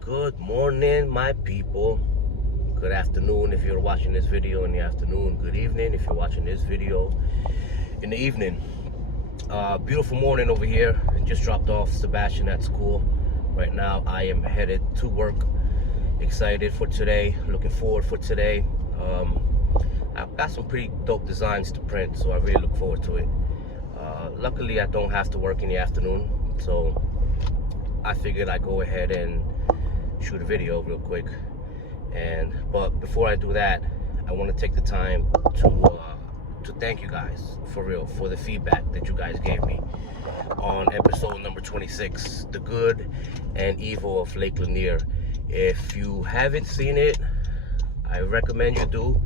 Good morning, my people. Good afternoon if you're watching this video in the afternoon. Good evening if you're watching this video in the evening. Beautiful morning over here. Just dropped off Sebastian at school. Right now I am headed to work. Excited for today, looking forward for today. I've got some pretty dope designs to print, so I really look forward to it. Luckily I don't have to work in the afternoon, so I figured I'd go ahead and shoot a video real quick. But before I do that, I want to take the time to thank you guys for real for the feedback that you guys gave me on episode number 26, the good and evil of Lake Lanier. If you haven't seen it, I recommend you do.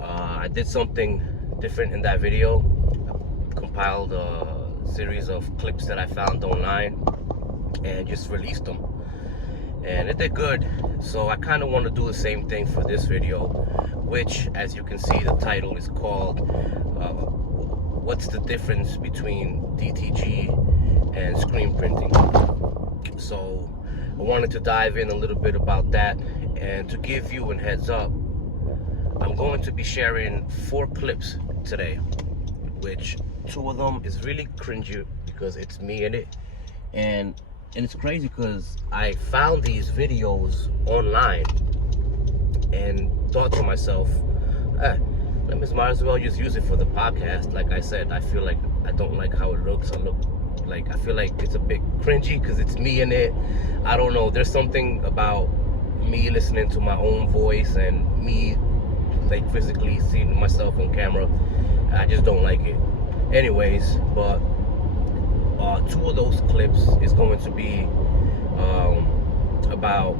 I did something different in that video. I compiled a series of clips that I found online and just released them, and it did good. So I kind of want to do the same thing for this video, which, as you can see, the title is called what's the difference between DTG and screen printing. So I wanted to dive in a little bit about that, and to give you a heads up, I'm going to be sharing 4 clips today, which 2 of them is really cringy because it's me in it, and it's crazy because I found these videos online and thought to myself, might as well just use it for the podcast. Like I said, I feel like I don't like how it looks. I feel like it's a bit cringy because it's me in it. I don't know, there's something about me listening to my own voice and me like physically seeing myself on camera. I just don't like it. Anyways, but 2 of those clips is going to be about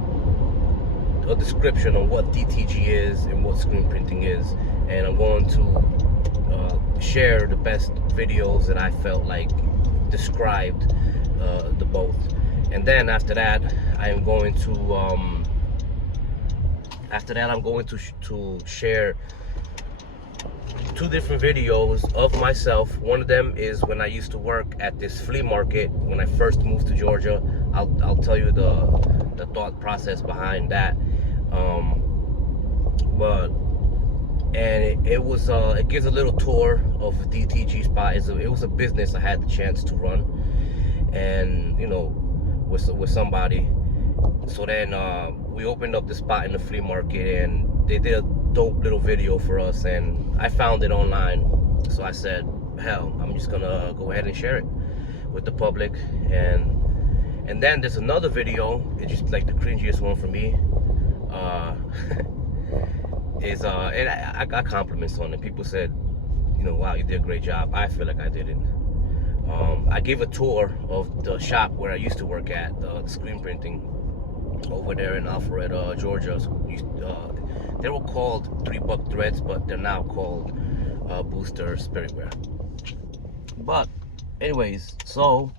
a description of what DTG is and what screen printing is, and I'm going to share the best videos that I felt like described the both. And then after that, I'm going to share 2 different videos of myself. One of them is when I used to work at this flea market when I first moved to Georgia. I'll tell you the thought process behind that. It gives a little tour of a DTG spot. It was a business I had the chance to run, and with somebody. So then we opened up the spot in the flea market, and they did a dope little video for us, and I found it online. So I said, hell, I'm just gonna go ahead and share it with the public. And then there's another video, it's just like the cringiest one for me. And I got compliments on it. People said, wow, you did a great job. I feel like I didn't. I gave a tour of the shop where I used to work at, the screen printing over there in Apparel, Georgia. They were called 3 Buck Threads, but they're now called Booster Spiritwear. But anyways, so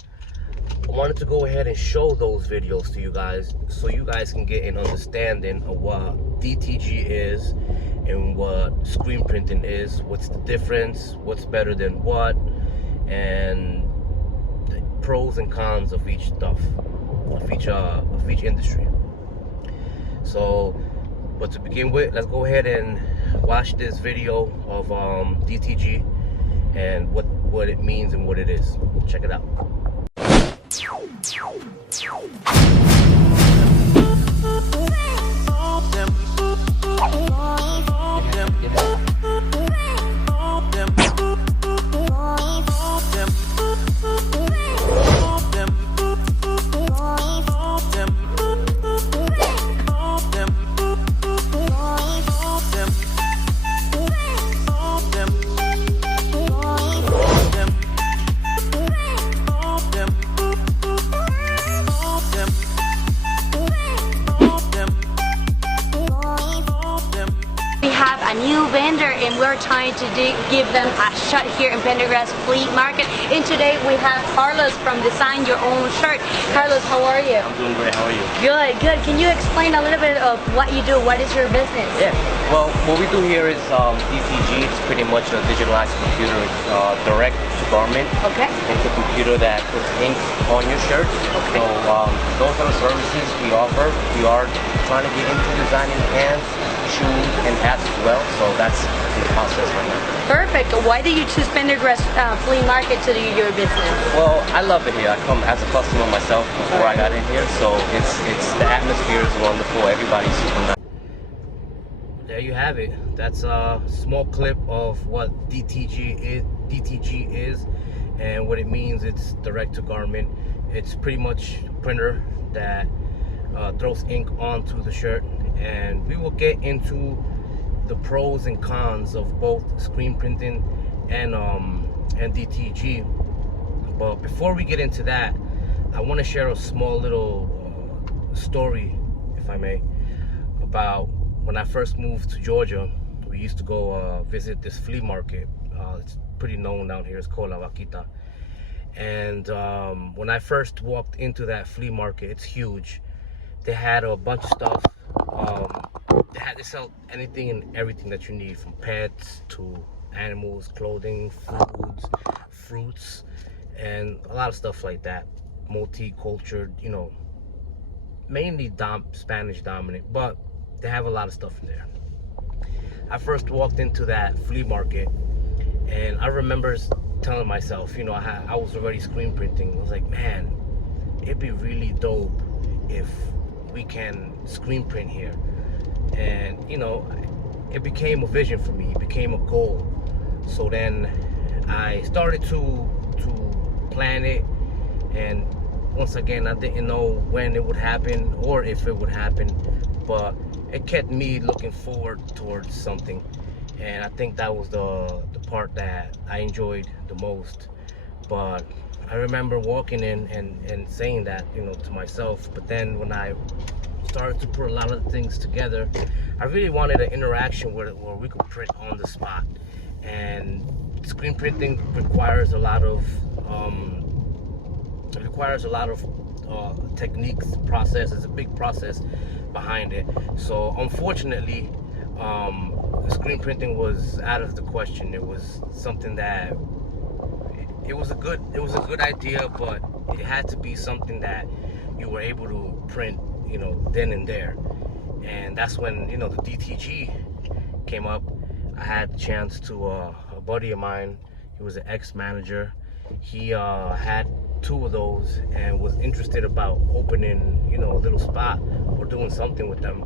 I wanted to go ahead and show those videos to you guys, so you guys can get an understanding of what DTG is and what screen printing is, what's the difference, what's better than what, and the pros and cons of each stuff, of each industry. So, but to begin with, let's go ahead and watch this video of DTG and what it means and what it is. Check it out. And we're trying to give them a shot here in Pendergrass Flea Market. And today we have Carlos from Design Your Own Shirt. Carlos, how are you? I'm doing great. How are you? Good, good. Can you explain a little bit of what you do? What is your business? Yeah. Well, what we do here is DTG. It's pretty much a digitalized computer, direct to garment. Okay. It's a computer that puts ink on your shirt. Okay. So those are the services we offer. We are trying to get into designing pants, shoes, and hats as well. So that's the process right now. Perfect. Why did you choose Pendergrass Flea Market to do your business? Well, I love it here. I come as a customer myself before I got in here, so it's the atmosphere is wonderful. Everybody's super nice. There you have it. That's a small clip of what DTG is and what it means. It's direct to garment. It's pretty much a printer that throws ink onto the shirt, and we will get into the pros and cons of both screen printing and DTG. But before we get into that, I want to share a small little story, if I may, about when I first moved to Georgia. We used to go visit this flea market. It's pretty known down here. It's called La Vaquita. And when I first walked into that flea market, it's huge. They had a bunch of stuff. They sell anything and everything that you need, from pets to animals, clothing, foods, fruits, and a lot of stuff like that. Multicultural, you know, mainly Spanish dominant, but they have a lot of stuff in there. I first walked into that flea market, and I remember telling myself, you know, I was already screen printing. I was like, man, it'd be really dope if we can screen print here. And you know, it became a vision for me. It became a goal. So then I started to plan it, and once again, I didn't know when it would happen or if it would happen, but it kept me looking forward towards something. And I think that was the part that I enjoyed the most. But I remember walking in and saying that, you know, to myself. But then when I started to put a lot of things together, I really wanted an interaction where we could print on the spot. And screen printing requires a lot of techniques, process. It's a big process behind it. So unfortunately, screen printing was out of the question. It was something that it was a good idea, but it had to be something that you were able to print, you know, then and there. And that's when, you know, the DTG came up. I had a chance to a buddy of mine. He was an ex-manager. He had 2 of those and was interested about opening, you know, a little spot or doing something with them.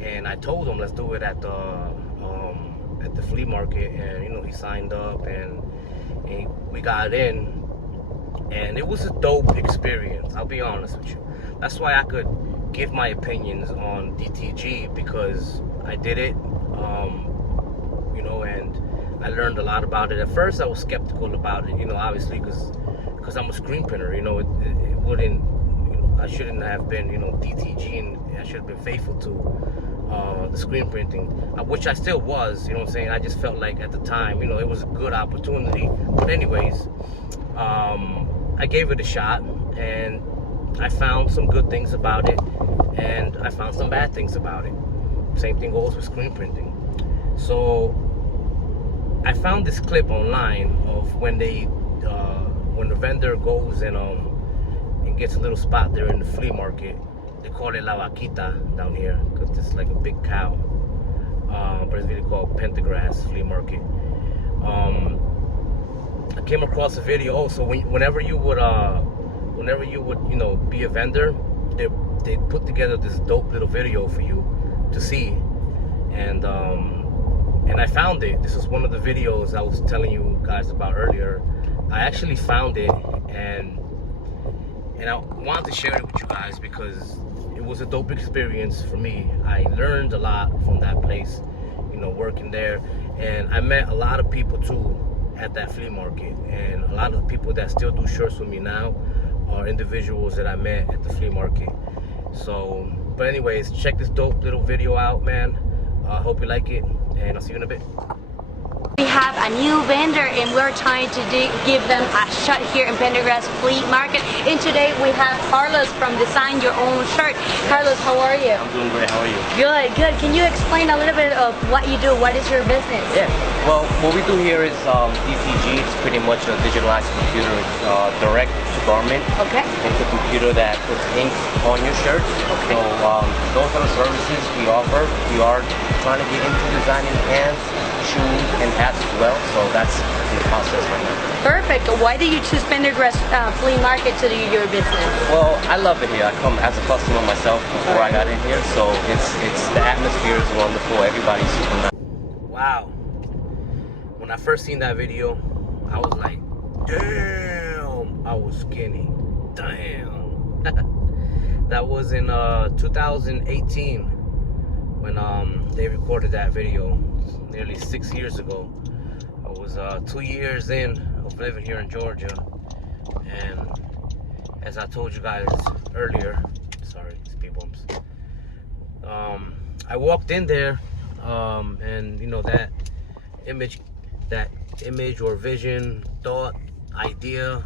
And I told him, let's do it at the flea market. And you know, he signed up, and we got in, and it was a dope experience. I'll be honest with you. That's why I could give my opinions on DTG, because I did it, you know, and I learned a lot about it. At first, I was skeptical about it, you know, obviously, because I'm a screen printer. You know, it wouldn't, you know, I shouldn't have been, you know, DTG, and I should have been faithful to the screen printing, which I still was. You know what I'm saying? I just felt like at the time, you know, it was a good opportunity. But anyways, I gave it a shot, and I found some good things about it, and I found some bad things about it. Same thing goes with screen printing. So I found this clip online of when the vendor goes and gets a little spot there in the flea market. They call it La Vaquita down here because it's like a big cow, but it's really called Pendergrass Flea Market. I came across a video also. Whenever you would you know, be a vendor, they put together this dope little video for you to see, and I found it. This is one of the videos I was telling you guys about earlier. I actually found it, and I wanted to share it with you guys because it was a dope experience for me. I learned a lot from that place, you know, working there, and I met a lot of people too at that flea market, and a lot of the people that still do shirts with me now are individuals that I met at the flea market. So, but anyways, check this dope little video out, man. I hope you like it, and I'll see you in a bit. We have a new vendor and we're trying to give them a shot here in Pendergrass Flea Market. And today we have Carlos from Design Your Own Shirt. Carlos, how are you? I'm doing great. How are you? Good, good. Can you explain a little bit of what you do? What is your business? Yeah. Well, what we do here is DTG. It's pretty much a digitalized computer. It's direct to garment. Okay. It's a computer that puts ink on your shirt. Okay. So those are the services we offer. We are trying to get into designing pants, shoes, and hats as well. So that's in the process right now. Perfect. Why did you choose Pendergrass Flea Market to do your business? Well, I love it here. I come as a customer myself before I got in here, so it's the atmosphere is wonderful. Everybody's super nice. Wow. When I first seen that video, I was like, damn, I was skinny. Damn. That was in 2018 when they recorded that video, nearly 6 years ago. I was 2 years in of living here in Georgia, and as I told you guys earlier, sorry, speed bumps. I walked in there, and you know that image or vision, thought, idea,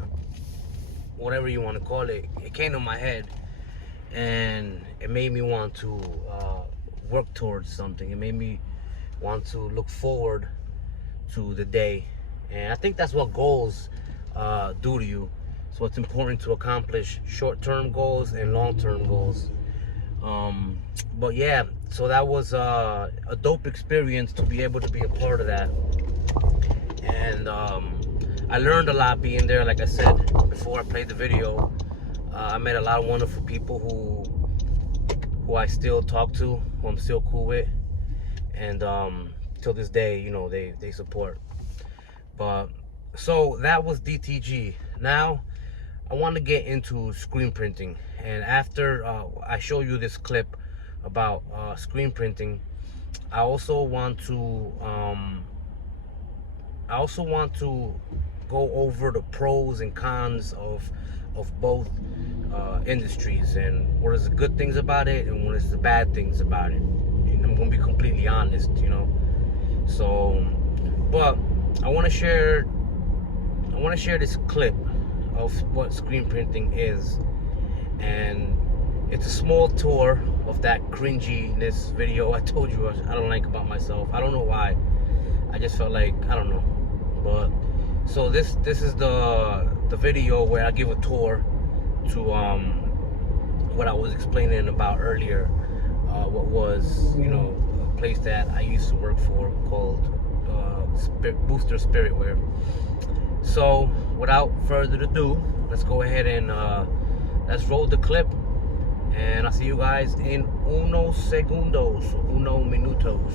whatever you want to call it, it came to my head, and it made me want to work towards something. It made me want to look forward to the day, and I think that's what goals do to you. So it's important to accomplish short-term goals and long-term goals. But yeah, so that was a dope experience to be able to be a part of that, and I learned a lot being there. Like I said before I played the video, I met a lot of wonderful people who I still talk to, who I'm still cool with, and till this day, you know, they support. But so that was DTG. Now I want to get into screen printing, and after I show you this clip about screen printing, I also want to go over the pros and cons of both industries, and what is the good things about it and what is the bad things about it. And I'm gonna be completely honest, you know. So, but I want to share this clip of what screen printing is, and it's a small tour of that cringiness video I told you I don't like about myself. I don't know why. I just felt like, I don't know. But so this is the video where I give a tour to what I was explaining about earlier, what was, you know, a place that I used to work for called Booster Spiritwear. So without further ado, let's go ahead and let's roll the clip, and I'll see you guys in unos minutos.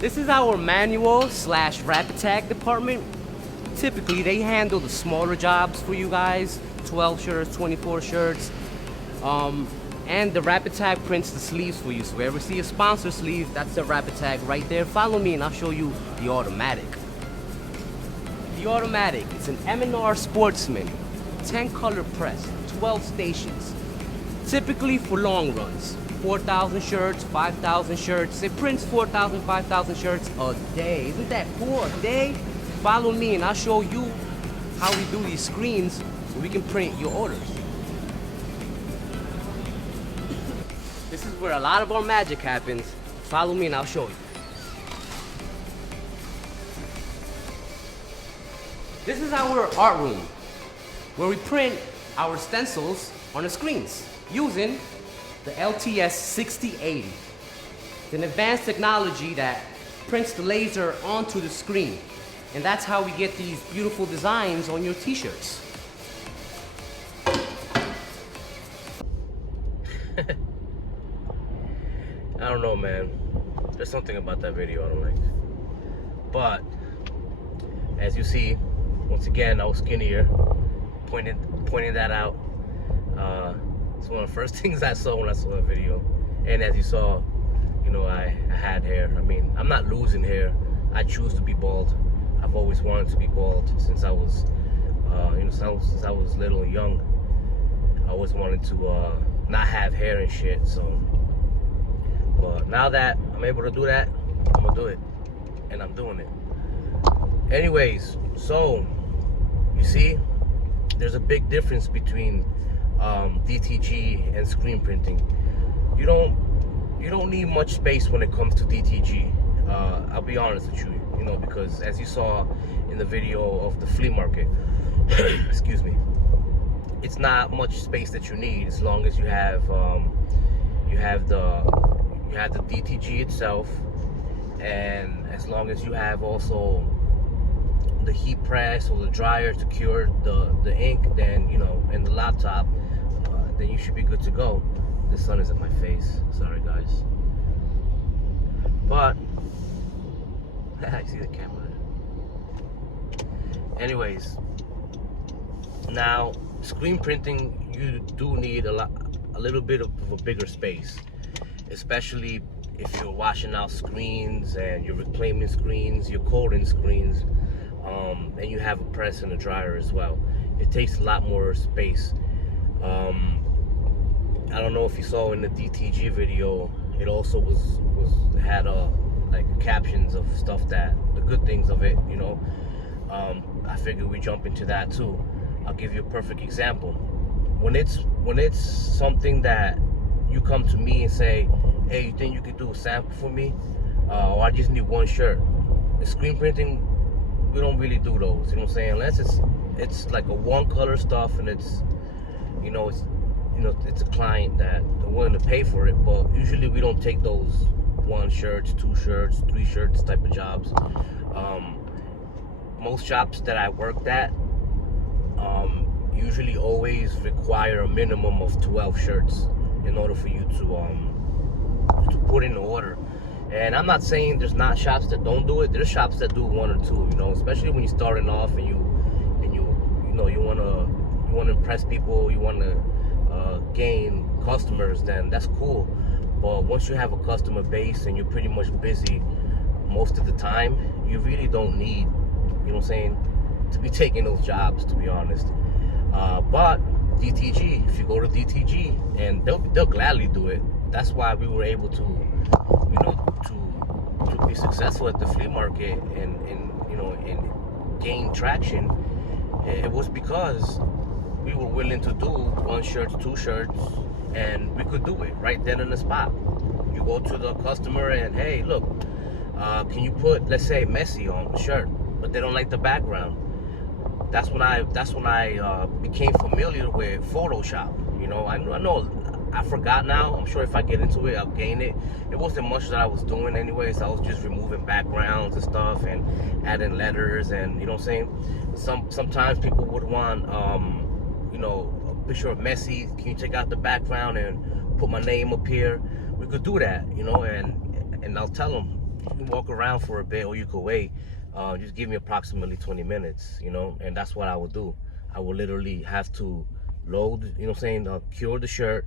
This is our manual / rapid tag department. Typically they handle the smaller jobs for you guys, 12 shirts, 24 shirts, and the rapid tag prints the sleeves for you. So wherever you see a sponsor sleeve, that's the rapid tag right there. Follow me and I'll show you the automatic. The automatic, it's an M&R Sportsman, 10 color press, 12 stations. Typically for long runs, 4,000 shirts, 5,000 shirts. It prints 4,000, 5,000 shirts a day. Isn't that cool? A day? Follow me and I'll show you how we do these screens so we can print your orders. This is where a lot of our magic happens. Follow me and I'll show you. This is our art room, where we print our stencils on the screens using the LTS 6080. It's an advanced technology that prints the laser onto the screen, and that's how we get these beautiful designs on your t-shirts. I don't know, man. There's something about that video I don't like. But as you see, once again, I was skinnier. Pointing that out. It's one of the first things I saw when I saw the video. And as you saw, you know, I had hair. I mean, I'm not losing hair. I choose to be bald. I've always wanted to be bald since I was, you know, since I was little and young. I always wanted to not have hair and shit. So, but now that I'm able to do that, I'm gonna do it. and I'm doing it. Anyways, so you see, there's a big difference between DTG and screen printing. You don't need much space when it comes to DTG. I'll be honest with you, because as you saw in the video of the flea market, excuse me, it's not much space that you need as long as you have the DTG itself, and as long as you have also the heat press or the dryer to cure the ink, then and the laptop, then you should be good to go. The sun is in my face, sorry guys, but I see the camera. Anyways, now screen printing, you do need a little bit of a bigger space, especially if you're washing out screens and you're reclaiming screens, you're coating screens, and you have a press and a dryer as well. It takes a lot more space. I don't know if you saw in the DTG video, it also had captions of stuff, that the good things of it, I figured we jump into that too. I'll give you a perfect example. When it's something that you come to me and say, hey, you think you could do a sample for me, or I just need one shirt. The screen printing, we don't really do those, you know what I'm saying, unless it's like a one color stuff, and it's it's a client that they're willing to pay for it. But usually we don't take those 1 shirts, 2 shirts, 3 shirts type of jobs. Most shops that I worked at usually always require a minimum of 12 shirts in order for you to put in the order. And I'm not saying there's not shops that don't do it. There's shops that do 1 or 2, especially when you're starting off and you want to impress people, you want to gain customers, then that's cool. But once you have a customer base and you're pretty much busy most of the time, you really don't need, to be taking those jobs, to be honest. But DTG, if you go to DTG, and they'll gladly do it. That's why we were able to be successful at the flea market and gain traction. It was because we were willing to do 1 shirt, 2 shirts, and we could do it right then on the spot. You go to the customer and, hey, look, can you put, let's say, Messi on the shirt, but they don't like the background. That's when I became familiar with Photoshop. I know I forgot now. I'm sure if I get into it, I'll gain it. It wasn't much that I was doing anyways. I was just removing backgrounds and stuff and adding letters, and you know what I'm saying. Sometimes people would want a picture of Messi. Can you take out the background and put my name up here? We could do that, and I'll tell them, you can walk around for a bit or you could wait. Just give me approximately 20 minutes, and that's what I would do. I would literally have to load, cure the shirt,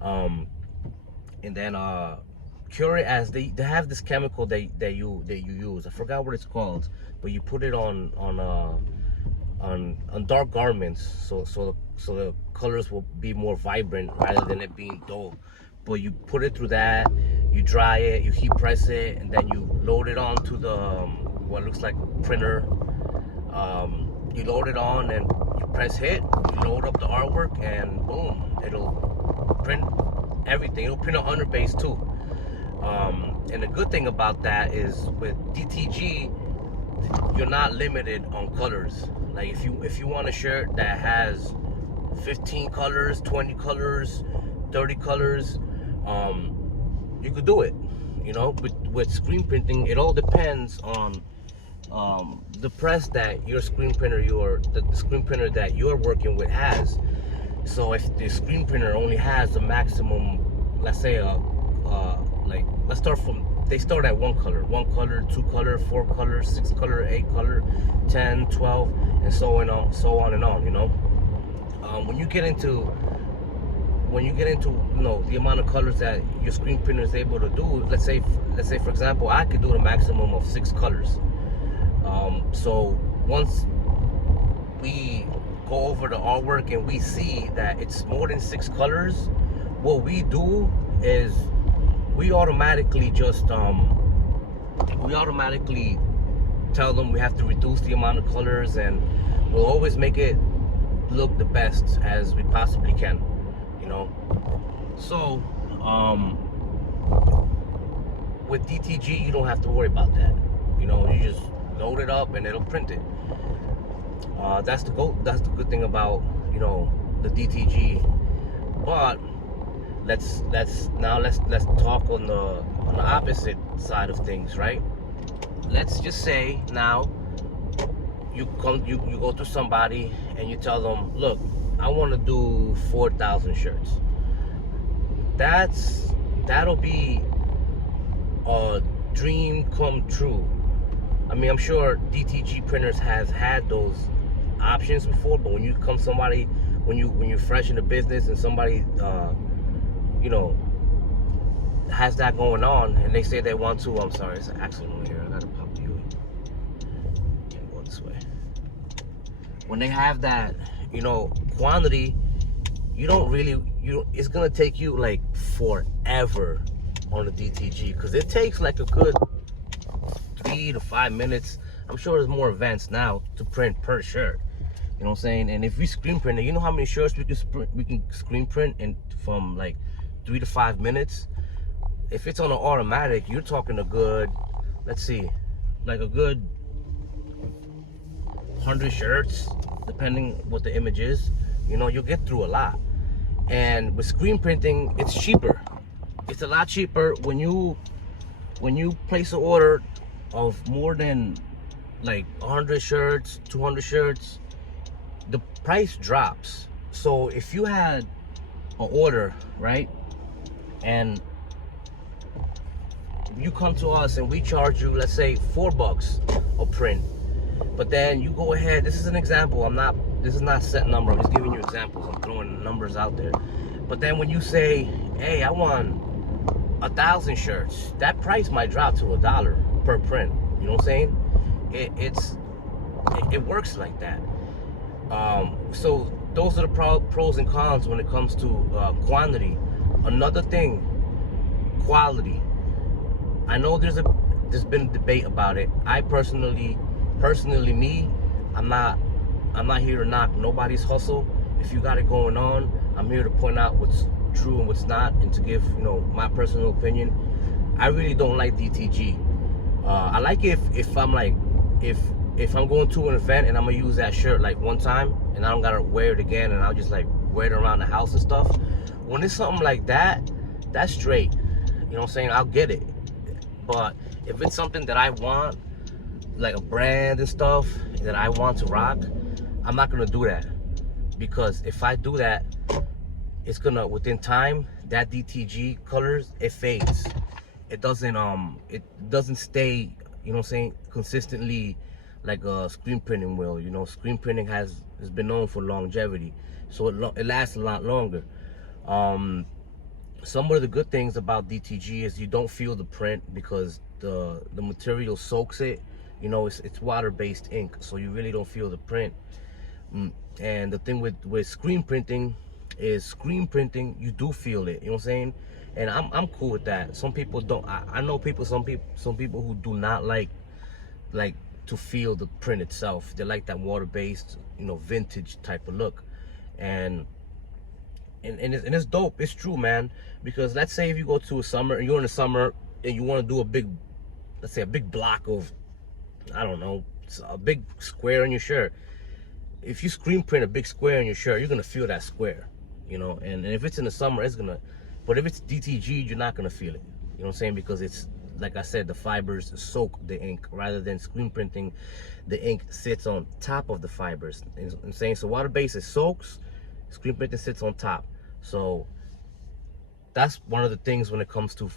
and then cure it as they have this chemical that you use. I forgot what it's called, but you put it on dark garments, so the colors will be more vibrant rather than it being dull. But you put it through that, you dry it, you heat press it, and then you load it onto the what looks like a printer. You load it on and you press hit, you load up the artwork, and boom, it'll print everything. It'll print on underbase too. And the good thing about that is with DTG, you're not limited on colors. Like if you want a shirt that has 15 colors, 20 colors, 30 colors, you could do it. With screen printing, it all depends on the press that your screen printer, the screen printer that you're working with has. So if the screen printer only has the maximum, let's say let's start from, they start at 1 color, 2 color, 4 color, 6 color, 8 color, 10, 12, and so on and on. When you get into the amount of colors that your screen printer is able to do, let's say for example, I could do a maximum of 6 colors. So once we go over the artwork and we see that it's more than 6 colors, what we do is we automatically just we automatically tell them we have to reduce the amount of colors, and we'll always make it look the best as we possibly can, you know. So with DTG, you don't have to worry about that, you know. You just load it up and it'll print it. That's the good thing about, you know, the DTG. But let's talk on the opposite side of things, right? Let's just say now you go to somebody and you tell them, look, I want to do 4,000 shirts. That'll be a dream come true. I mean, I'm sure DTG printers has had those options before, but when you come somebody, when you're fresh in the business and somebody you know, has that going on, and they say they want to, I'm sorry, it's an accident over here, I gotta pop you. Can't go this way. When they have that, you know, quantity, it's gonna take you like forever on the DTG, because it takes like a good 3 to 5 minutes. I'm sure there's more advanced now to print per shirt. You know what I'm saying? And if we screen print it, you know how many shirts we can screen print in from like 3 to 5 minutes? If it's on an automatic, you're talking a good, let's see, like a good 100 shirts, depending what the image is. You know, you'll get through a lot. And with screen printing, it's cheaper. It's a lot cheaper when you place an order of more than like 100 shirts, 200 shirts, the price drops. So if you had an order, right, and you come to us and we charge you, let's say $4 a print, but then you go ahead, this is an example, this is not a set number, I'm just giving you examples, I'm throwing numbers out there. But then when you say, hey, I want 1,000 shirts, that price might drop to $1 per print. You know what I'm saying? It works like that. So those are the pros and cons when it comes to quantity. Another thing, quality. I know there's been a debate about it. I personally me, I'm not here to knock nobody's hustle. If you got it going on, I'm here to point out what's true and what's not, and to give, you know, my personal opinion. I really don't like DTG. I like it if I'm like, if I'm going to an event and I'm gonna use that shirt like one time and I don't gotta wear it again, and I'll just like wear it around the house and stuff. When it's something like that, that's straight. You know what I'm saying? I'll get it. But if it's something that I want, like a brand and stuff that I want to rock, I'm not gonna do that. Because if I do that, it's gonna, within time, that DTG colors, it fades. It doesn't stay, you know what I'm saying, consistently like a screen printing will. You know, screen printing has been known for longevity, so it lasts a lot longer. Some of the good things about DTG is you don't feel the print because the material soaks it. You know, it's water-based ink, so you really don't feel the print. And the thing with screen printing is you do feel it. You know what I'm saying? And I'm cool with that. Some people don't. I know some people who do not like to feel the print itself. They like that water-based, you know, vintage type of look. And it's dope. It's true, man. Because let's say if you go to a summer and you're in the summer and you want to do a big, let's say a big block of, I don't know, a big square in your shirt. If you screen print a big square in your shirt, you're gonna feel that square, you know. And if it's in the summer, it's gonna. But if it's DTG, you're not gonna feel it. You know what I'm saying? Because it's, like I said, the fibers soak the ink, rather than screen printing, the ink sits on top of the fibers. You know what I'm saying? So water-based, it soaks, screen printing sits on top. So that's one of the things when it comes to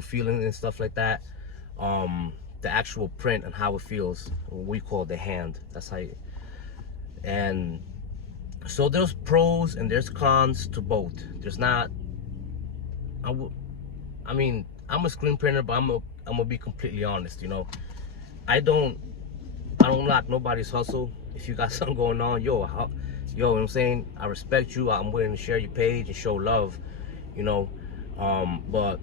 feeling and stuff like that. The actual print and how it feels, what we call the hand. That's how you, and so there's pros and there's cons to both. There's not, I mean, I'm a screen printer, but I'm gonna be completely honest, you know. I don't knock nobody's hustle. If you got something going on, yo, you know what I'm saying? I respect you. I'm willing to share your page and show love, you know. But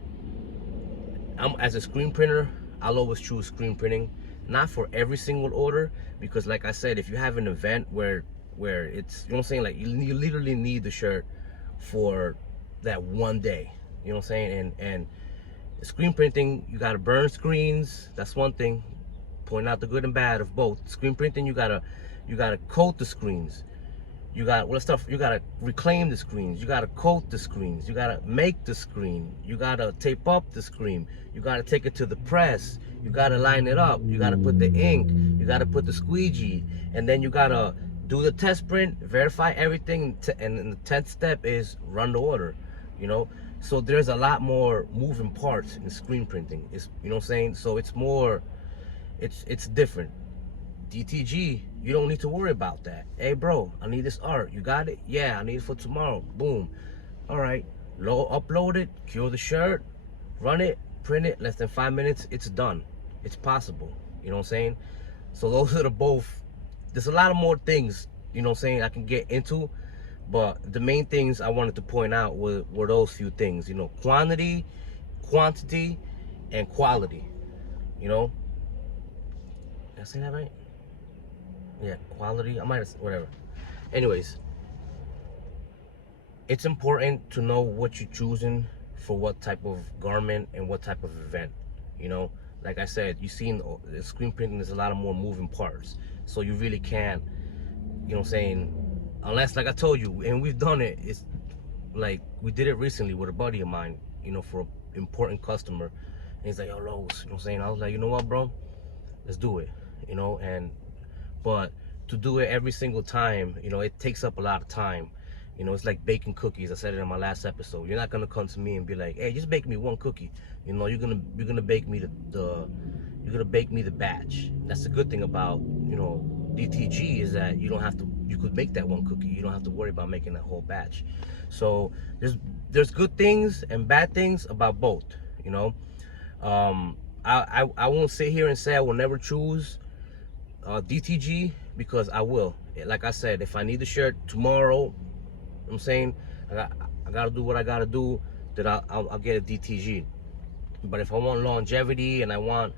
as a screen printer, I'll always choose screen printing. Not for every single order, because like I said, if you have an event where it's, you know what I'm saying, like you literally need the shirt for that one day, you know what I'm saying, and screen printing, you gotta burn screens. That's one thing. Point out the good and bad of both. Screen printing, you gotta coat the screens. You gotta reclaim the screens. You gotta coat the screens. You gotta make the screen. You gotta tape up the screen. You gotta take it to the press. You gotta line it up. You gotta put the ink. You gotta put the squeegee, and then you gotta do the test print, verify everything, and the 10th step is run the order. You know, so there's a lot more moving parts in screen printing. It's, you know what I'm saying. So it's more, it's different. DTG, you don't need to worry about that. Hey bro, I need this art. You got it? Yeah, I need it for tomorrow. Boom. All right, upload it, cure the shirt, run it, print it, less than 5 minutes, it's done. It's possible, you know what I'm saying? So those are the both. There's a lot of more things, you know what I'm saying, I can get into, but the main things I wanted to point out were those few things, you know, quantity, and quality, you know. Did I say that right? Yeah, quality, I might have, whatever. Anyways, it's important to know what you're choosing for what type of garment and what type of event, you know. Like I said, you see in the screen printing, there's a lot of more moving parts, so you really can't, you know what I'm saying, unless, like I told you, and we've done it, it's like, we did it recently with a buddy of mine, you know, for an important customer, and he's like, yo, Los, you know what I'm saying, I was like, you know what, bro, let's do it, you know. And but to do it every single time, you know, it takes up a lot of time. You know, it's like baking cookies. I said it in my last episode. You're not gonna come to me and be like, hey, just bake me one cookie. You know, you're gonna bake me you're gonna bake me the batch. That's the good thing about, you know, DTG, is that you could make that one cookie. You don't have to worry about making that whole batch. So there's good things and bad things about both, you know. I won't sit here and say I will never choose DTG, because I will. Like I said, if I need the shirt tomorrow, I'm saying, I gotta do what I gotta do, then I'll get a DTG. But if I want longevity and I want,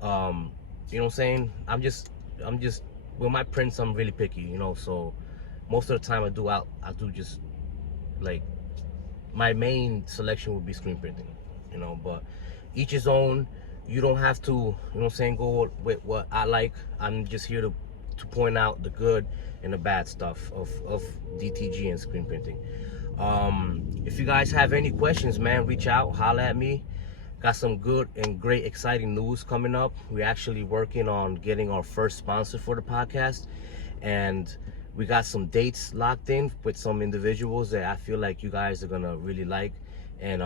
you know what I'm saying, I'm just with my prints, I'm really picky, you know. So most of the time I do just, like, my main selection would be screen printing, you know. But each his own. You don't have to, you know what I'm saying, go with what I like. I'm just here to point out the good and the bad stuff of DTG and screen printing. If you guys have any questions, man, reach out, holla at me. Got some good and great exciting news coming up. We're actually working on getting our first sponsor for the podcast, and we got some dates locked in with some individuals that I feel like you guys are gonna really like, and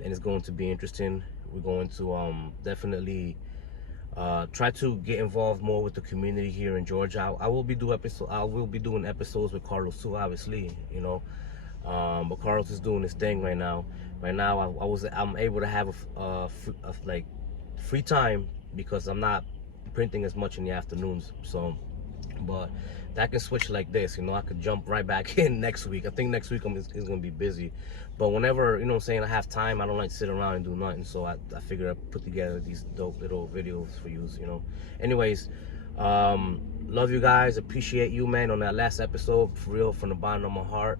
it's going to be interesting. We're going to definitely try to get involved more with the community here in Georgia. I will be doing episodes with Carlos too, obviously, you know. But Carlos is doing his thing right now. Right now, I'm able to have like free time because I'm not printing as much in the afternoons. So, but that can switch like this, you know. I could jump right back in next week. I think next week is gonna be busy, but whenever, you know what I'm saying, I have time, I don't like to sit around and do nothing. So I figured I'd put together these dope little videos for you, you know. Anyways, love you guys, appreciate you, man, on that last episode, for real, from the bottom of my heart.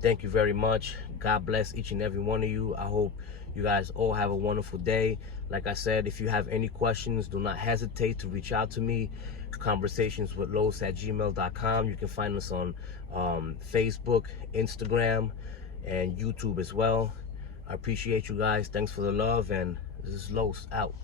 Thank you very much. God bless each and every one of you. I hope you guys all have a wonderful day. Like I said, if you have any questions, do not hesitate to reach out to me. conversationswithlos@gmail.com. You can find us on Facebook, Instagram, and YouTube as well. I appreciate you guys. Thanks for the love, and this is Los out.